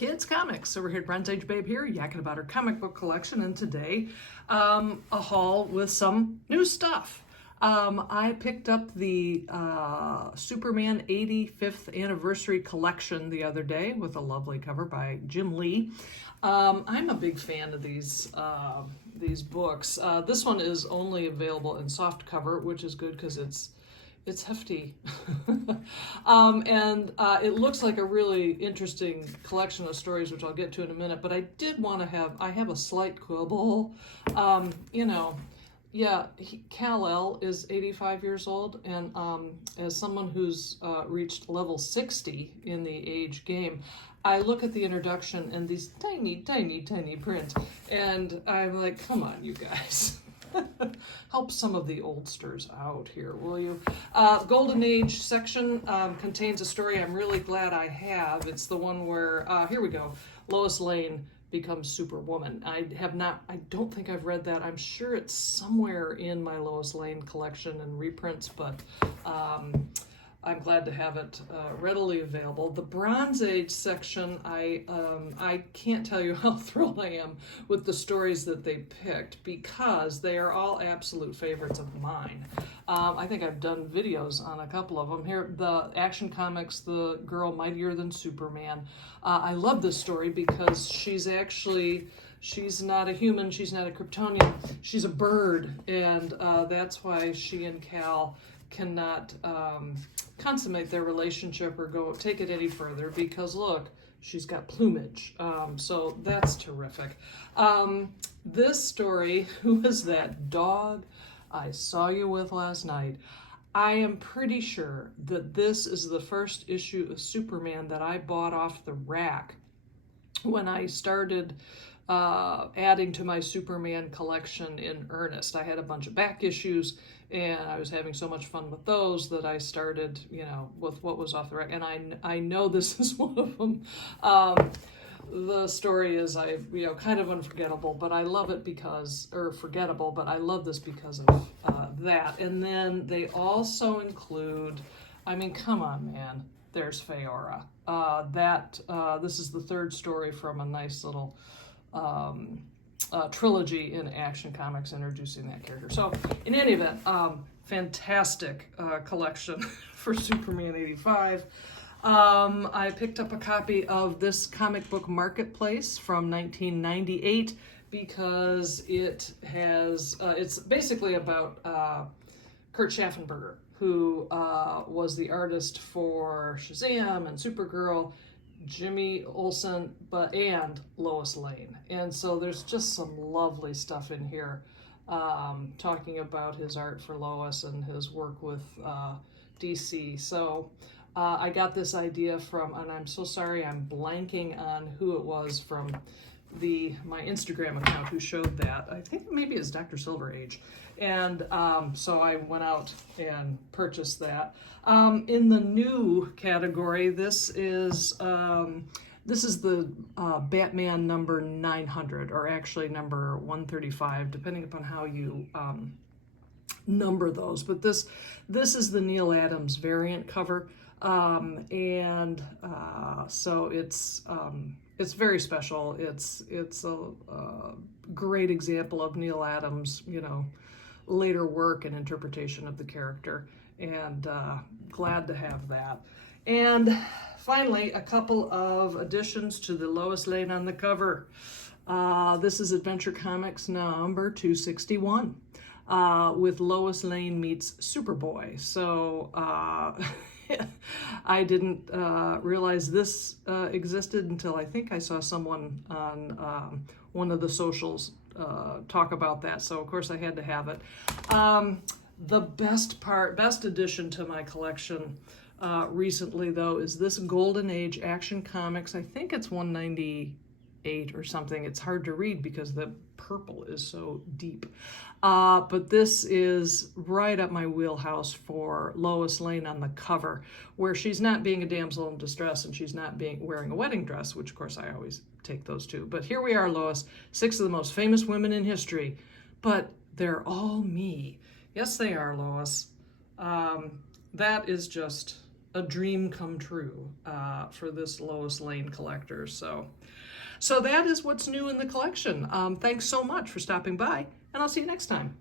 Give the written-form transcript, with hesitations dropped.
kids, comics. Over here at Bronze Age Babe here, yakking about her comic book collection, and today a haul with some new stuff. I picked up the Superman 85th Anniversary Collection the other day with a lovely cover by Jim Lee. I'm a big fan of these books. This one is only available in soft cover, which is good because it's hefty. And it looks like a really interesting collection of stories, which I'll get to in a minute, but I did want to I have a slight quibble. Kal-El is 85 years old, and as someone who's reached level 60 in the age game, I look at the introduction and these tiny, tiny, tiny print, and I'm like, come on, you guys. Help some of the oldsters out here, will you? Golden Age section contains a story I'm really glad I have. It's the one where, here we go, Lois Lane becomes Superwoman. I don't think I've read that. I'm sure it's somewhere in my Lois Lane collection and reprints, but I'm glad to have it readily available. The Bronze Age section, I can't tell you how thrilled I am with the stories that they picked, because they are all absolute favorites of mine. I think I've done videos on a couple of them. Here, the Action Comics, The Girl Mightier Than Superman. I love this story because she's not a human, she's not a Kryptonian, she's a bird, and that's why she and Kal cannot consummate their relationship or take it any further, because look, she's got plumage. So that's terrific. This story, who is that dog I saw you with last night? I am pretty sure that this is the first issue of Superman that I bought off the rack when I started adding to my Superman collection in earnest. I had a bunch of back issues, and I was having so much fun with those that I started, with what was off the rack. And I know this is one of them. The story is, kind of unforgettable, but I love it forgettable, but I love this because of that. And then they also include, come on, man, there's Faora. This is the third story from a nice little trilogy in Action Comics introducing that character. So in any event, fantastic collection for Superman 85. I picked up a copy of this Comic Book Marketplace from 1998 because it has, it's basically about Kurt Schaffenberger, who was the artist for Shazam and Supergirl, Jimmy Olsen, and Lois Lane. And so there's just some lovely stuff in here talking about his art for Lois and his work with DC. So I got this idea from, and I'm so sorry I'm blanking on who it was from my Instagram account who showed that. I think maybe it's Dr. Silver Age. And so I went out and purchased that. In the new category, this is the Batman number 900, or actually number 135, depending upon how you number those. But this is the Neal Adams variant cover, so it's very special. It's a great example of Neal Adams, later work and interpretation of the character, and glad to have that. And finally, a couple of additions to the Lois Lane on the cover. This is Adventure Comics number 261 with Lois Lane meets Superboy. So I didn't realize this existed until I think I saw someone on one of the socials talk about that. So of course I had to have it. The best addition to my collection recently, though, is this Golden Age Action Comics. I think it's 198 or something. It's hard to read because the purple is so deep. But this is right up my wheelhouse for Lois Lane on the cover, where she's not being a damsel in distress and she's not wearing a wedding dress, which of course I always take those too. But here we are, Lois, 6 of the most famous women in history, but they're all me. Yes, they are, Lois. That is just a dream come true for this Lois Lane collector. So that is what's new in the collection. Thanks so much for stopping by, and I'll see you next time.